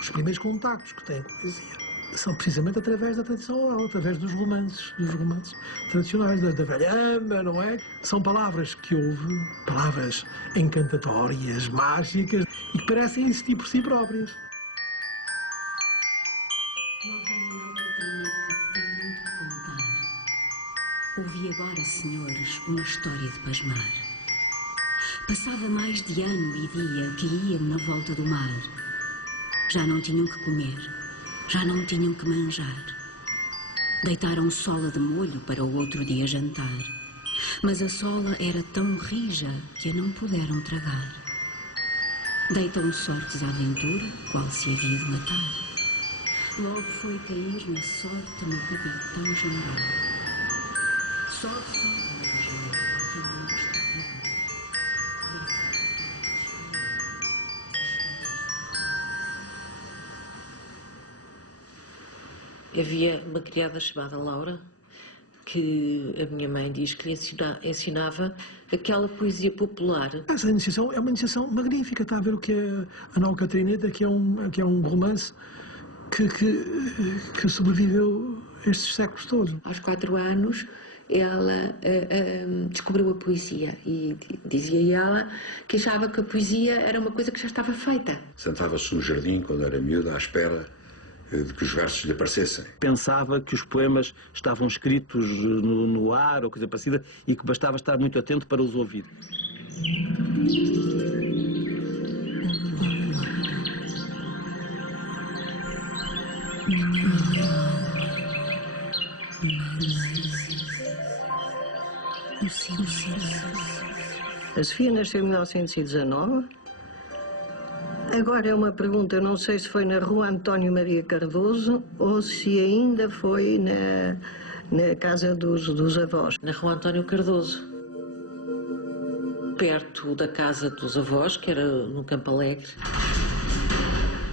Os primeiros contactos que têm com a poesia são precisamente através da tradição oral, através dos romances tradicionais, da velha amba, não é? São palavras que houve, palavras encantatórias, mágicas, e que parecem existir por si próprias. Não tenho nada tenho muito que contar. Ouvi agora, senhores, uma história de pasmar. Passava mais de ano e dia que iam na volta do mar. Já não tinham que comer, já não tinham que manjar. Deitaram sola de molho para o outro dia jantar. Mas a sola era tão rija que a não puderam tragar. Deitam sortes à aventura, qual se havia de matar. Logo foi cair na sorte no ribatão general. Sorte, que não está nada. Havia uma criada chamada Laura, que a minha mãe diz que lhe ensinava aquela poesia popular. Essa iniciação é uma iniciação magnífica, está a ver o que é a Nau Catrineta, que é um romance que sobreviveu estes séculos todos. Aos 4 anos, ela descobriu a poesia e dizia ela que achava que a poesia era uma coisa que já estava feita. Sentava-se no jardim, quando era miúda, à espera de que os versos lhe aparecessem. Pensava que os poemas estavam escritos no ar ou coisa parecida e que bastava estar muito atento para os ouvir. A Sofia nasceu em 1919. Agora é uma pergunta, eu não sei se foi na Rua António Maria Cardoso ou se ainda foi na casa dos avós. Na Rua António Cardoso, perto da casa dos avós, que era no Campo Alegre.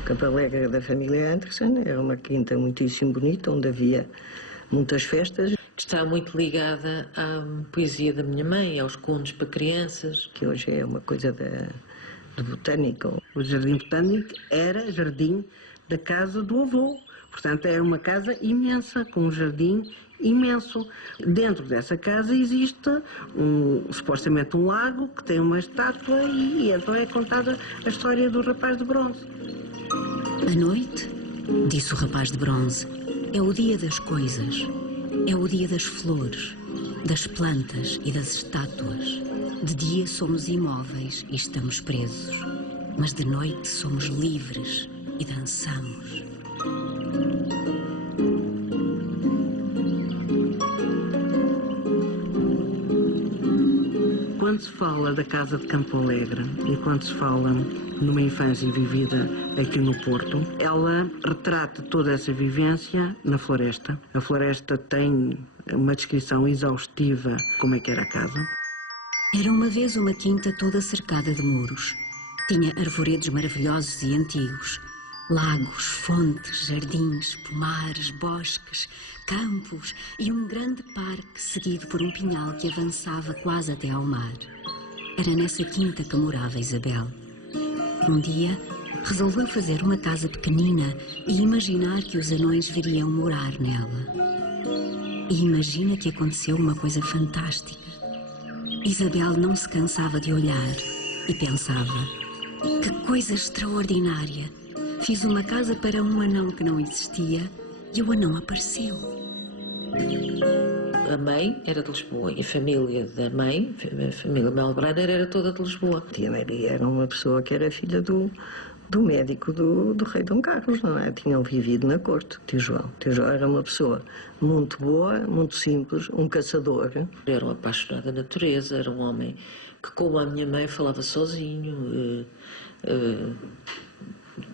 Campo Alegre era da família Anderson, era uma quinta muitíssimo bonita, onde havia muitas festas. Que está muito ligada à poesia da minha mãe, aos contos para crianças. Que hoje é uma coisa de botânico. O Jardim Botânico era jardim da casa do avô. Portanto, era uma casa imensa, com um jardim imenso. Dentro dessa casa existe supostamente um lago que tem uma estátua e então é contada a história do rapaz de bronze. A noite, disse o rapaz de bronze, é o dia das coisas, é o dia das flores, das plantas e das estátuas. De dia somos imóveis e estamos presos, mas de noite somos livres e dançamos. Quando se fala da casa de Campo Alegre e quando se fala numa infância vivida aqui no Porto, ela retrata toda essa vivência na floresta. A floresta tem uma descrição exaustiva de como é que era a casa. Era uma vez uma quinta toda cercada de muros. Tinha arvoredos maravilhosos e antigos. Lagos, fontes, jardins, pomares, bosques, campos e um grande parque seguido por um pinhal que avançava quase até ao mar. Era nessa quinta que morava Isabel. Um dia, resolveu fazer uma casa pequenina e imaginar que os anões viriam morar nela. E imagina que aconteceu uma coisa fantástica. Isabel não se cansava de olhar e pensava: que coisa extraordinária! Fiz uma casa para um anão que não existia e o anão apareceu. A mãe era de Lisboa e a família da mãe, a família Melbrenner, era toda de Lisboa. Tia Maria era uma pessoa que era filha do médico do rei Dom Carlos, não é? Tinham vivido na corte, tio João. Tio João era uma pessoa muito boa, muito simples, um caçador. Era um apaixonado da natureza, era um homem que, como a minha mãe, falava sozinho,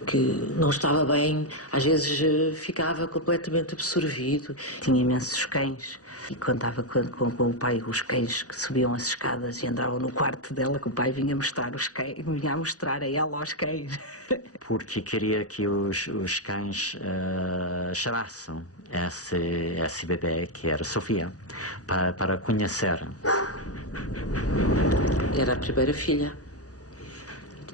que não estava bem, às vezes ficava completamente absorvido. Tinha imensos cães e contava com o pai os cães que subiam as escadas e entravam no quarto dela, que o pai vinha mostrar os cães, vinha a mostrar a ela aos cães. Porque queria que os cães chamassem esse bebê, que era Sofia, para conhecer. Era a primeira filha.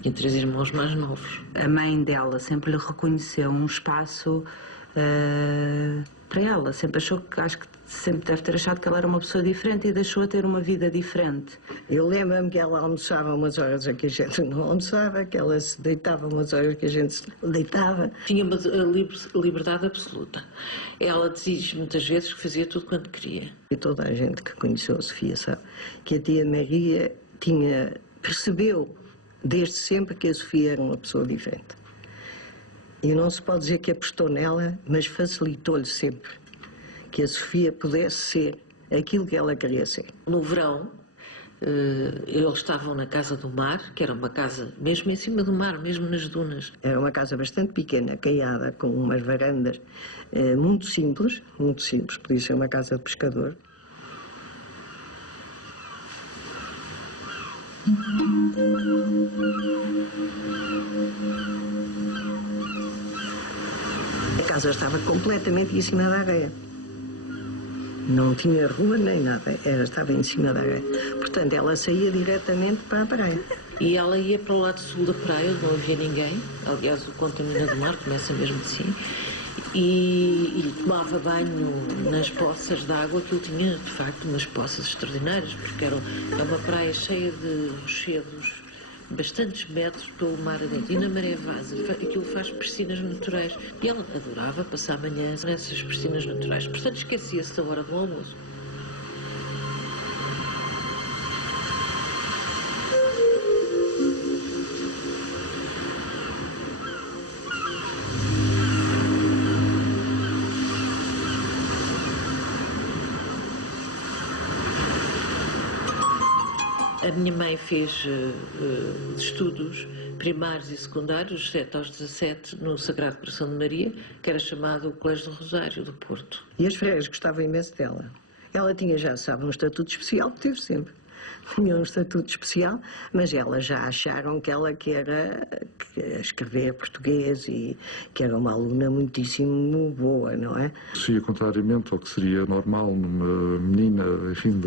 Tinha 3 irmãos mais novos. A mãe dela sempre lhe reconheceu um espaço para ela. Sempre achou que, acho que sempre deve ter achado que ela era uma pessoa diferente e deixou-a ter uma vida diferente. Eu lembro-me que ela almoçava umas horas a que a gente não almoçava, que ela se deitava umas horas que a gente se deitava. Tinha uma liberdade absoluta. Ela diz muitas vezes que fazia tudo quanto queria. E toda a gente que conheceu a Sofia sabe que a tia Maria percebeu desde sempre que a Sofia era uma pessoa diferente. E não se pode dizer que apostou nela, mas facilitou-lhe sempre que a Sofia pudesse ser aquilo que ela queria ser. No verão, eles estavam na Casa do Mar, que era uma casa mesmo em cima do mar, mesmo nas dunas. Era uma casa bastante pequena, caiada, com umas varandas muito simples, podia ser uma casa de pescador. A casa estava completamente em cima da areia. Não tinha rua nem nada, estava em cima da areia. Portanto, ela saía diretamente para a praia. E ela ia para o lado sul da praia, onde não havia ninguém. Aliás, o Contamina do Mar começa mesmo assim. E tomava banho nas poças de água. Aquilo tinha, de facto, umas poças extraordinárias, porque é uma praia cheia de rochedos, bastantes metros pelo mar adentro. E na maré vaza, aquilo faz piscinas naturais. E ela adorava passar manhãs nessas piscinas naturais. Portanto, esquecia-se da hora do almoço. A minha mãe fez estudos primários e secundários, dos 7 aos 17, no Sagrado Coração de Maria, que era chamado o Colégio do Rosário, do Porto. E as freiras gostavam imenso dela. Ela tinha, já sabe, um estatuto especial, que teve sempre. Tinha um estatuto especial, mas elas já acharam que ela que escrever português e que era uma aluna muitíssimo boa, não é? Sofia, contrariamente ao que seria normal numa menina, enfim,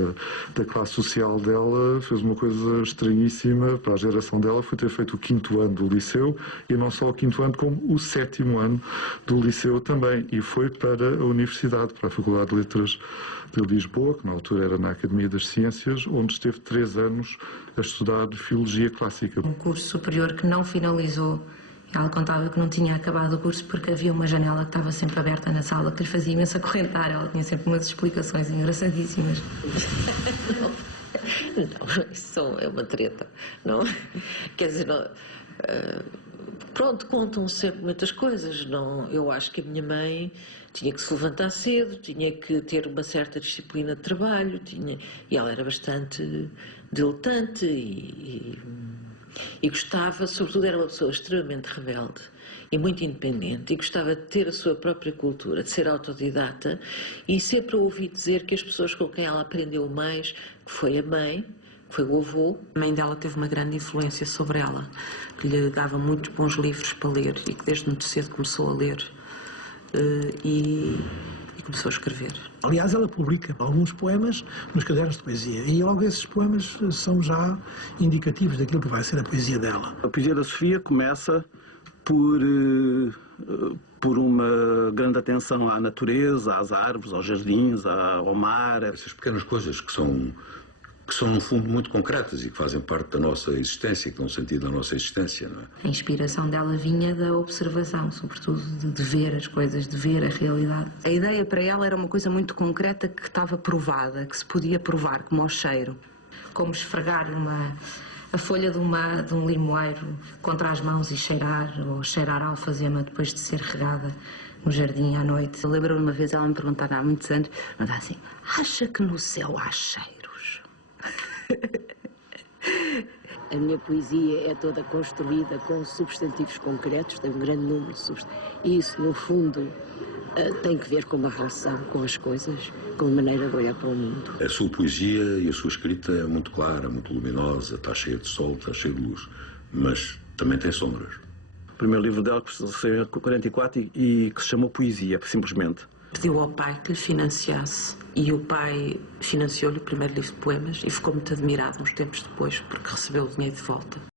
da classe social dela, fez uma coisa estranhíssima para a geração dela, foi ter feito o 5º ano do liceu, e não só o 5º ano, como o 7º ano do liceu também, e foi para a Universidade, para a Faculdade de Letras de Lisboa, que na altura era na Academia das Ciências, onde esteve 3 anos a estudar Filologia Clássica. Um curso superior que não finalizou. Ela contava que não tinha acabado o curso porque havia uma janela que estava sempre aberta na sala que lhe fazia imenso acorrentar. Ela tinha sempre umas explicações engraçadíssimas. Não, isso é uma treta, não? Quer dizer, não, pronto, contam sempre muitas coisas. Não, eu acho que a minha mãe tinha que se levantar cedo, tinha que ter uma certa disciplina de trabalho, e ela era bastante diletante e gostava, sobretudo era uma pessoa extremamente rebelde e muito independente, e gostava de ter a sua própria cultura, de ser autodidata, e sempre ouvi dizer que as pessoas com quem ela aprendeu mais, que foi a mãe, que foi o avô. A mãe dela teve uma grande influência sobre ela, que lhe dava muitos bons livros para ler e que desde muito cedo começou a ler e começou a escrever. Aliás, ela publica alguns poemas nos cadernos de poesia, e logo esses poemas são já indicativos daquilo que vai ser a poesia dela. A poesia da Sofia começa por uma grande atenção à natureza, às árvores, aos jardins, ao mar. Essas pequenas coisas que são no fundo muito concretas e que fazem parte da nossa existência, que dão sentido à nossa existência, não é? A inspiração dela vinha da observação, sobretudo de ver as coisas, de ver a realidade. A ideia para ela era uma coisa muito concreta que estava provada, que se podia provar, como ao cheiro. Como esfregar a folha de um limoeiro contra as mãos e cheirar, ou cheirar a alfazema depois de ser regada no jardim à noite. Eu lembro-me uma vez ela me perguntar há muitos anos, mas assim, acha que no céu há cheiros? A minha poesia é toda construída com substantivos concretos, tem um grande número de substantivos. E isso, no fundo, tem que ver com uma relação com as coisas, com a maneira de olhar para o mundo. A sua poesia e a sua escrita é muito clara, muito luminosa, está cheia de sol, está cheia de luz, mas também tem sombras. O primeiro livro dela, que saiu em 1944 e que se chamou Poesia, simplesmente. Pediu ao pai que lhe financiasse e o pai financiou-lhe o primeiro livro de poemas e ficou muito admirado uns tempos depois porque recebeu o dinheiro de volta.